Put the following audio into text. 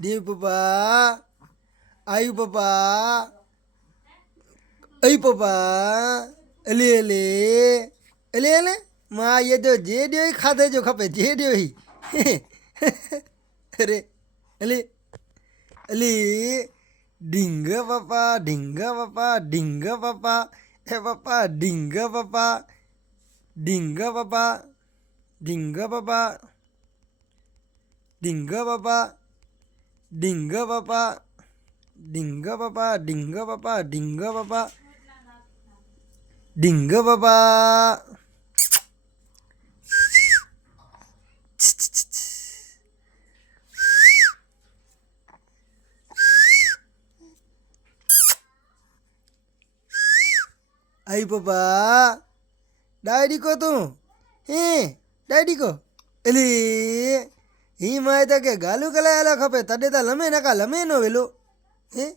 देव पप्पा आयु पप्पा आई पप्पा अले अले अले अले माँ ये तो जे दियो ही खाते जो खपे जे दियो ही अरे अले अले ढींगा पप्पा ढींगा पप्पा ढींगा पप्पा हे पप्पा ढींगा पप्पा ढींगा पप्पा ढींगा पप्पा ढींगा पप्पा ढींगा पप्पा ढींगा पप्पा ढींगा पप्पा ढींगा पप्पा ढींगा पप्पा आई पप्पा डैडी को तू हैं डैडी को अले ही माए तो के गालू कला आला खपे तडे ता लमे नका लमे नो वेलो हैं